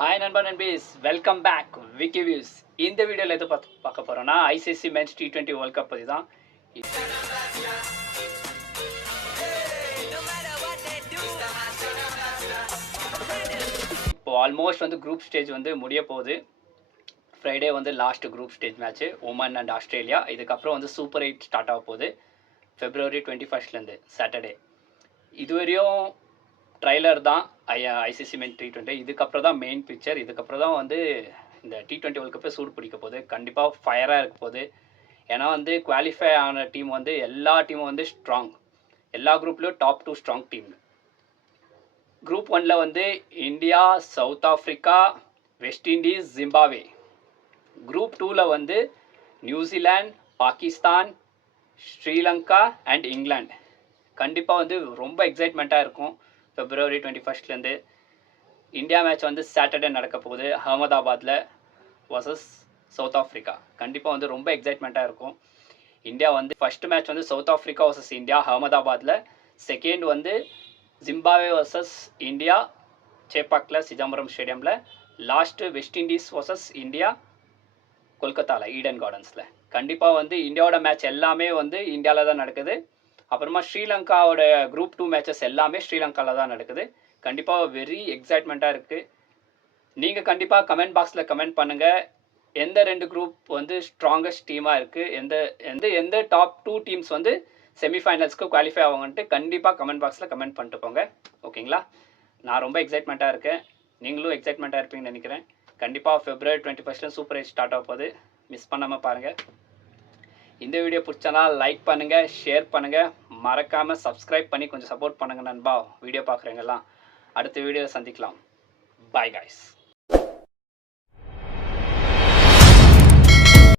Hi நண்பா நண்பீஸ், welcome back Vicky views. இந்த வீடியோவில் எது பார்க்க போகிறோன்னா ICC men's T20 world cup பற்றி தான். இப்போ ஆல்மோஸ்ட் வந்து குரூப் ஸ்டேஜ் வந்து முடிய போகுது. ஃப்ரைடே வந்து last group stage match Oman and Australia. இதுக்கப்புறம் வந்து சூப்பர் 8 ஸ்டார்ட் ஆக போகுது February 21 சாட்டர்டே. இதுவரையும் ட்ரைலர் தான் ஐசிசி மென் T20. இதுக்கப்புறம் தான் மெயின் பிக்சர். இதுக்கப்புறம் தான் வந்து இந்த T20 வேர்ல்ட் கப்பை சூடு பிடிக்க போகுது. கண்டிப்பாக ஃபயராக இருக்க போகுது. ஏன்னா வந்து குவாலிஃபை ஆன டீம் வந்து எல்லா டீமும் வந்து ஸ்ட்ராங். எல்லா குரூப்லேயும் டாப் 2 ஸ்ட்ராங் டீம். குரூப் 1ல் வந்து India, south Africa, west Indies, Zimbabwe. Group 2ல் வந்து New Zealand, Pakistan, Sri Lanka and England. கண்டிப்பாக வந்து ரொம்ப எக்ஸைட்மெண்ட்டாக இருக்கும். February 21 இந்தியா மேட்ச் வந்து சாட்டர்டே நடக்க போகுது அகமதாபாத்தில் வர்சஸ் சவுத் ஆஃப்ரிக்கா. கண்டிப்பாக வந்து ரொம்ப எக்ஸைட்மெண்ட்டாக இருக்கும். இந்தியா வந்து ஃபர்ஸ்ட் மேட்ச் வந்து சவுத் ஆஃப்ரிக்கா வர்சஸ் இந்தியா அகமதாபாத்தில். செகண்ட் வந்து ஜிம்பாவே வர்சஸ் இந்தியா சேப்பாக்கில் சிதம்பரம் ஸ்டேடியமில். Last West Indies versus India கொல்கத்தாவில் ஈடன் கார்டன்ஸில். கண்டிப்பாக வந்து இந்தியாவோட மேட்ச் எல்லாமே வந்து இந்தியாவில் தான் நடக்குது. அப்புறமா ஸ்ரீலங்காவோட குரூப் 2 மேட்சஸ் எல்லாமே ஸ்ரீலங்காவில் தான் நடக்குது. கண்டிப்பாக வெரி எக்ஸைட்மெண்ட்டாக இருக்குது. நீங்கள் கண்டிப்பாக கமெண்ட் பாக்ஸில் கமெண்ட் பண்ணுங்கள். எந்த 2 குரூப் வந்து ஸ்ட்ராங்கஸ்ட் டீமாக இருக்குது, எந்த டாப் 2 டீம்ஸ் வந்து செமிஃபைனல்ஸ்க்கு குவாலிஃபை ஆகுங்கன்ட்டு கண்டிப்பாக கமெண்ட் பாக்ஸில் கமெண்ட் பண்ணிட்டு போங்க. ஓகேங்களா? நான் ரொம்ப எக்ஸைட்மெண்ட்டாக இருக்கேன். நீங்களும் எக்ஸைட்மெண்ட்டாக இருப்பீங்கன்னு நினைக்கிறேன். கண்டிப்பாக February 21 சூப்பர் 8 ஸ்டார்ட் ஆக போகுது. மிஸ் பண்ணாமல் பாருங்கள். இந்த வீடியோ பிடிச்சனா லைக் பண்ணுங்கள், ஷேர் பண்ணுங்கள், மறக்காமல் சப்ஸ்கிரைப் பண்ணி கொஞ்சம் சப்போர்ட் பண்ணுங்கள் நண்பா. வீடியோ பார்க்குறவங்கெல்லாம் அடுத்த வீடியோவில் சந்திக்கலாம். Bye guys.